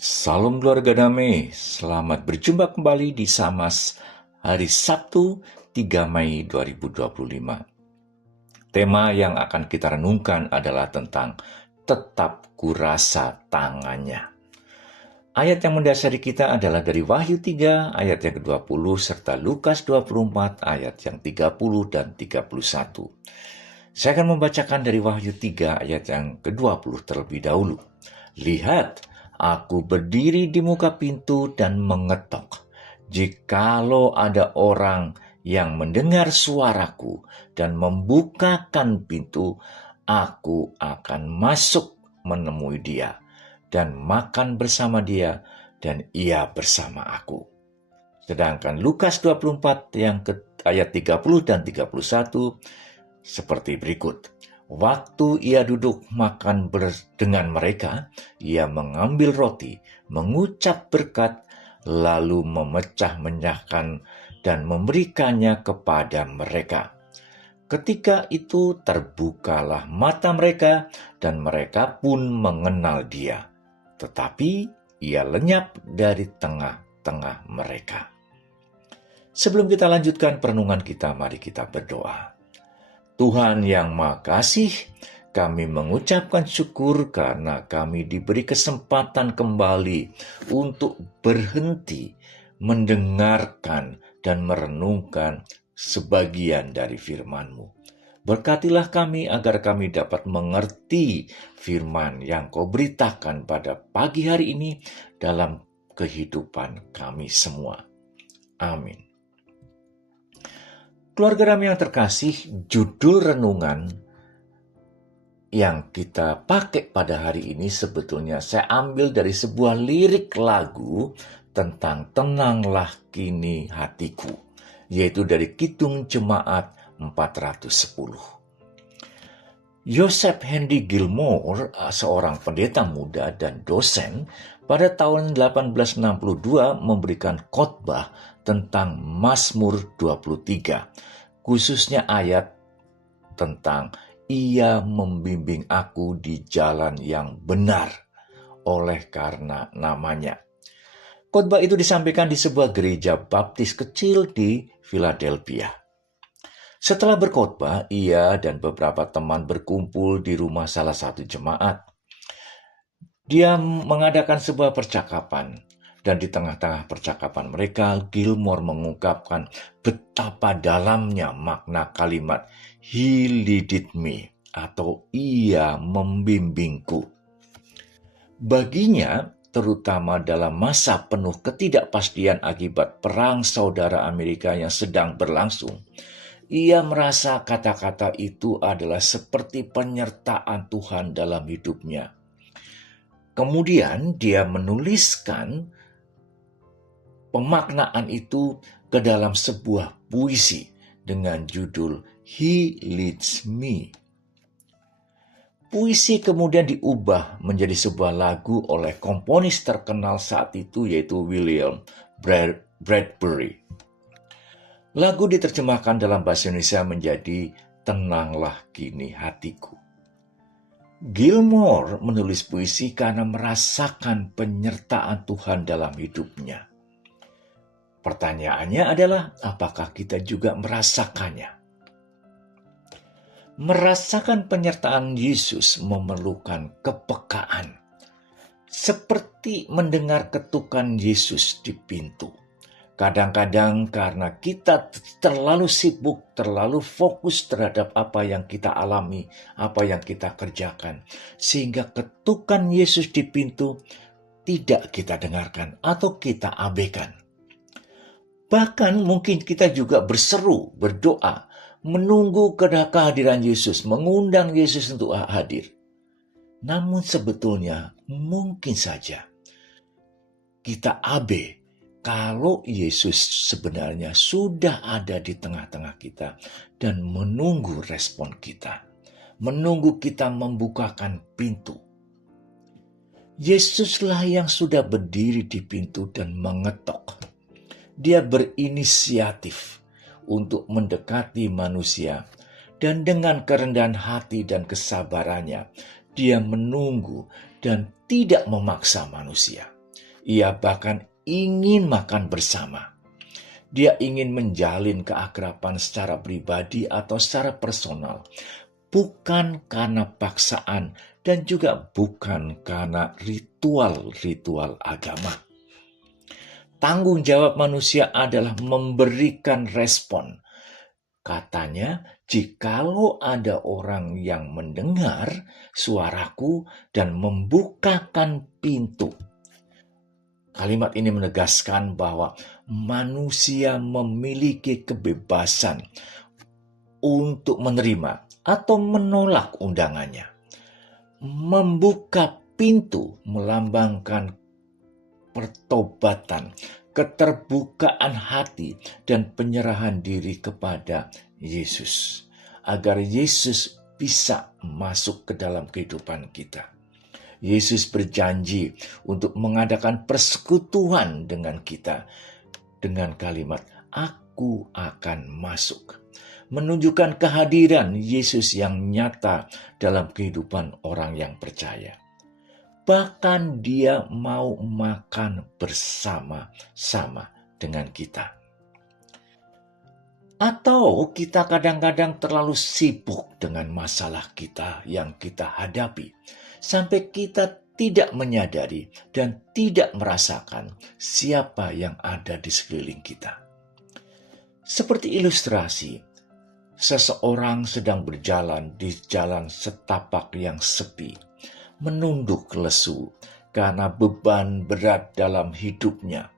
Salam keluarga damai, selamat berjumpa kembali di Samas hari Sabtu 3 Mei 2025. Tema yang akan kita renungkan adalah tentang tetap kurasa tangannya. Ayat yang mendasari kita adalah dari Wahyu 3 ayat yang ke-20 serta Lukas 24 ayat yang 30 dan 31. Saya akan membacakan dari Wahyu 3 ayat yang ke-20 terlebih dahulu. Lihat, aku berdiri di muka pintu dan mengetok. Jikalau ada orang yang mendengar suaraku dan membukakan pintu, aku akan masuk menemui dia dan makan bersama dia dan ia bersama aku. Sedangkan Lukas 24 ayat 30 dan 31 seperti berikut. Waktu ia duduk makan dengan mereka, ia mengambil roti, mengucap berkat, lalu memecah-mecahkan dan memberikannya kepada mereka. Ketika itu terbukalah mata mereka dan mereka pun mengenal dia. Tetapi ia lenyap dari tengah-tengah mereka. Sebelum kita lanjutkan perenungan kita, mari kita berdoa. Tuhan yang Maha Kasih, kami mengucapkan syukur karena kami diberi kesempatan kembali untuk berhenti, mendengarkan, dan merenungkan sebagian dari firman-Mu. Berkatilah kami agar kami dapat mengerti firman yang Kau beritakan pada pagi hari ini dalam kehidupan kami semua. Amin. Keluarga damai yang terkasih, judul renungan yang kita pakai pada hari ini sebetulnya saya ambil dari sebuah lirik lagu tentang Tenanglah Kini Hatiku, yaitu dari Kidung Jemaat 410. Joseph Henry Gilmore, seorang pendeta muda dan dosen, pada tahun 1862 memberikan khotbah tentang Mazmur 23, khususnya ayat tentang Ia membimbing aku di jalan yang benar oleh karena namanya. Khotbah itu disampaikan di sebuah gereja baptis kecil di Philadelphia. Setelah berkhotbah, ia dan beberapa teman berkumpul di rumah salah satu jemaat. Dia mengadakan sebuah percakapan, dan di tengah-tengah percakapan mereka, Gilmore mengungkapkan betapa dalamnya makna kalimat "He leaded me" atau "Ia membimbingku". Baginya, terutama dalam masa penuh ketidakpastian akibat perang saudara Amerika yang sedang berlangsung, ia merasa kata-kata itu adalah seperti penyertaan Tuhan dalam hidupnya. Kemudian dia menuliskan pemaknaan itu ke dalam sebuah puisi dengan judul He Leads Me. Puisi kemudian diubah menjadi sebuah lagu oleh komponis terkenal saat itu, yaitu William Bradbury. Lagu diterjemahkan dalam bahasa Indonesia menjadi Tenanglah Kini Hatiku. Gilmore menulis puisi karena merasakan penyertaan Tuhan dalam hidupnya. Pertanyaannya adalah, apakah kita juga merasakannya? Merasakan penyertaan Yesus memerlukan kepekaan, seperti mendengar ketukan Yesus di pintu. Kadang-kadang karena kita terlalu sibuk, terlalu fokus terhadap apa yang kita alami, apa yang kita kerjakan, sehingga ketukan Yesus di pintu tidak kita dengarkan atau kita abaikan. Bahkan mungkin kita juga berseru, berdoa, menunggu kehadiran Yesus, mengundang Yesus untuk hadir. Namun sebetulnya mungkin saja kita abai kalau Yesus sebenarnya sudah ada di tengah-tengah kita dan menunggu respon kita, menunggu kita membukakan pintu. Yesuslah yang sudah berdiri di pintu dan mengetok. Dia berinisiatif untuk mendekati manusia, dan dengan kerendahan hati dan kesabarannya, dia menunggu dan tidak memaksa manusia. Ia bahkan ingin makan bersama. Dia ingin menjalin keakraban secara pribadi atau secara personal, bukan karena paksaan dan juga bukan karena ritual-ritual agama. Tanggung jawab manusia adalah memberikan respon. Katanya, jikalau ada orang yang mendengar suaraku dan membukakan pintu. Kalimat ini menegaskan bahwa manusia memiliki kebebasan untuk menerima atau menolak undangannya. Membuka pintu melambangkan pertobatan, keterbukaan hati, dan penyerahan diri kepada Yesus, agar Yesus bisa masuk ke dalam kehidupan kita. Yesus berjanji untuk mengadakan persekutuan dengan kita dengan kalimat, "Aku akan masuk." Menunjukkan kehadiran Yesus yang nyata dalam kehidupan orang yang percaya. Bahkan dia mau makan bersama-sama dengan kita. Atau kita kadang-kadang terlalu sibuk dengan masalah kita yang kita hadapi, sampai kita tidak menyadari dan tidak merasakan siapa yang ada di sekeliling kita. Seperti ilustrasi, seseorang sedang berjalan di jalan setapak yang sepi, menunduk lesu karena beban berat dalam hidupnya.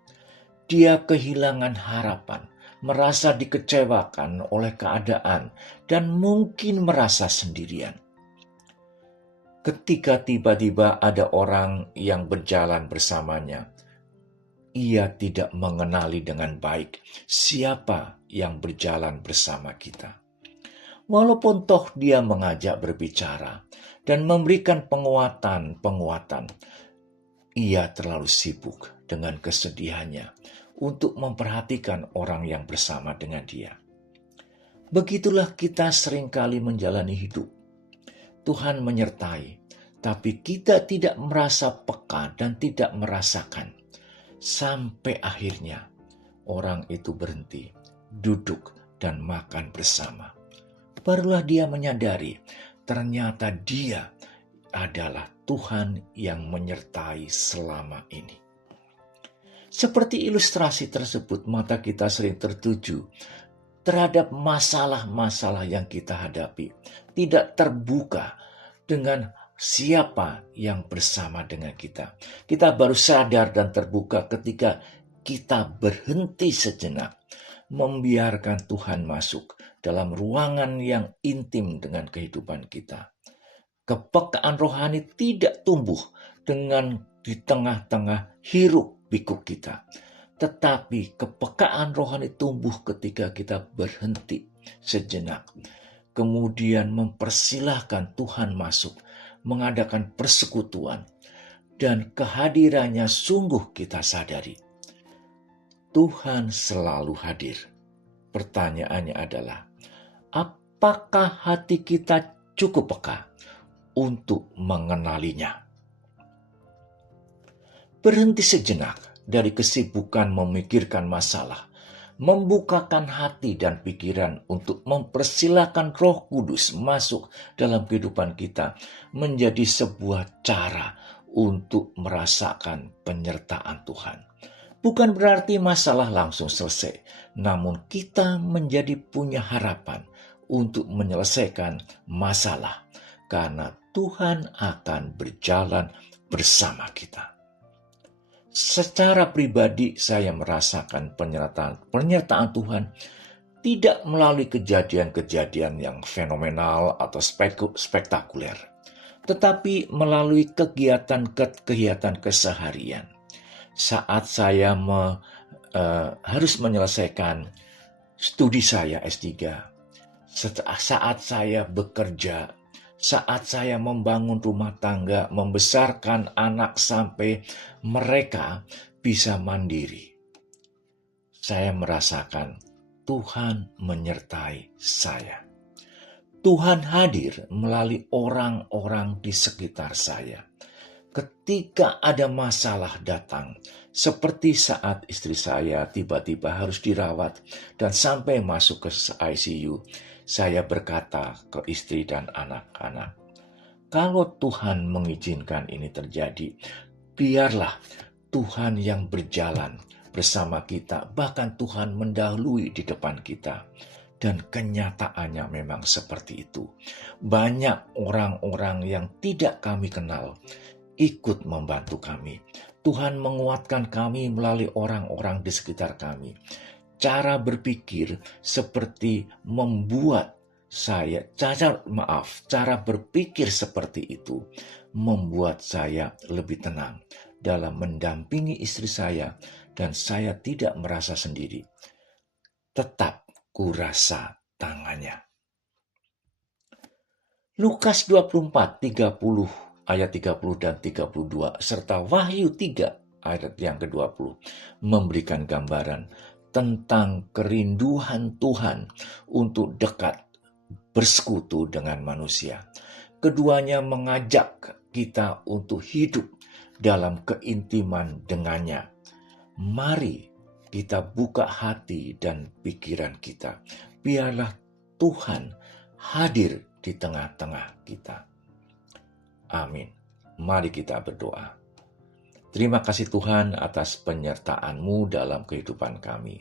Dia kehilangan harapan, merasa dikecewakan oleh keadaan, dan mungkin merasa sendirian. Ketika tiba-tiba ada orang yang berjalan bersamanya, ia tidak mengenali dengan baik siapa yang berjalan bersama kita. Walaupun toh dia mengajak berbicara dan memberikan penguatan, ia terlalu sibuk dengan kesedihannya untuk memperhatikan orang yang bersama dengan dia. Begitulah kita seringkali menjalani hidup. Tuhan menyertai, tapi kita tidak merasa peka dan tidak merasakan. Sampai akhirnya orang itu berhenti, duduk dan makan bersama. Barulah dia menyadari ternyata dia adalah Tuhan yang menyertai selama ini. Seperti ilustrasi tersebut, mata kita sering tertuju terhadap masalah-masalah yang kita hadapi, tidak terbuka dengan siapa yang bersama dengan kita. Kita baru sadar dan terbuka ketika kita berhenti sejenak, membiarkan Tuhan masuk dalam ruangan yang intim dengan kehidupan kita. Kepekaan rohani tidak tumbuh dengan di tengah-tengah hiruk pikuk kita, tetapi kepekaan rohani tumbuh ketika kita berhenti sejenak, kemudian mempersilahkan Tuhan masuk, mengadakan persekutuan, dan kehadirannya sungguh kita sadari. Tuhan selalu hadir. Pertanyaannya adalah, apakah hati kita cukup peka untuk mengenalinya? Berhenti sejenak dari kesibukan memikirkan masalah, membukakan hati dan pikiran untuk mempersilahkan Roh Kudus masuk dalam kehidupan kita menjadi sebuah cara untuk merasakan penyertaan Tuhan. Bukan berarti masalah langsung selesai, namun kita menjadi punya harapan untuk menyelesaikan masalah karena Tuhan akan berjalan bersama kita. Secara pribadi saya merasakan penyertaan Tuhan tidak melalui kejadian-kejadian yang fenomenal atau spektakuler, tetapi melalui kegiatan keseharian. Saat saya harus menyelesaikan studi saya S3, saat saya bekerja, saat saya membangun rumah tangga, membesarkan anak sampai mereka bisa mandiri, saya merasakan Tuhan menyertai saya. Tuhan hadir melalui orang-orang di sekitar saya. ketika ada masalah datang, seperti saat istri saya tiba-tiba harus dirawat dan sampai masuk ke ICU, saya berkata ke istri dan anak-anak, kalau Tuhan mengizinkan ini terjadi, biarlah Tuhan yang berjalan bersama kita, bahkan Tuhan mendahului di depan kita. Dan kenyataannya memang seperti itu. Banyak orang-orang yang tidak kami kenal ikut membantu kami. Tuhan menguatkan kami melalui orang-orang di sekitar kami. Cara berpikir seperti membuat cara berpikir seperti itu membuat saya lebih tenang dalam mendampingi istri saya, dan saya tidak merasa sendiri. Tetap kurasa tangannya. Lukas 24, 30 ayat 30 dan 32 serta Wahyu 3 ayat yang ke-20 memberikan gambaran tentang kerinduan Tuhan untuk dekat bersekutu dengan manusia. Keduanya mengajak kita untuk hidup dalam keintiman dengannya. Mari kita buka hati dan pikiran kita. Biarlah Tuhan hadir di tengah-tengah kita. Amin. Mari kita berdoa. Terima kasih Tuhan atas penyertaan-Mu dalam kehidupan kami.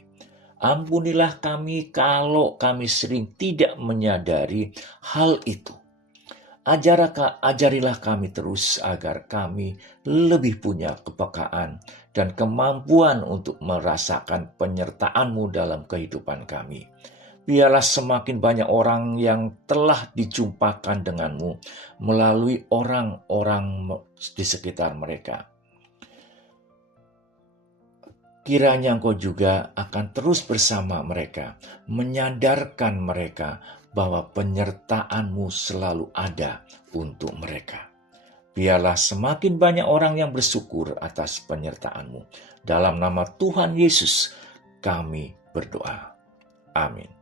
Ampunilah kami kalau kami sering tidak menyadari hal itu. Ajarilah kami terus agar kami lebih punya kepekaan dan kemampuan untuk merasakan penyertaan-Mu dalam kehidupan kami. Biarlah semakin banyak orang yang telah dijumpakan dengan-Mu melalui orang-orang di sekitar mereka. Kiranya Engkau juga akan terus bersama mereka, menyadarkan mereka bahwa penyertaan-Mu selalu ada untuk mereka. Biarlah semakin banyak orang yang bersyukur atas penyertaan-Mu. Dalam nama Tuhan Yesus kami berdoa. Amin.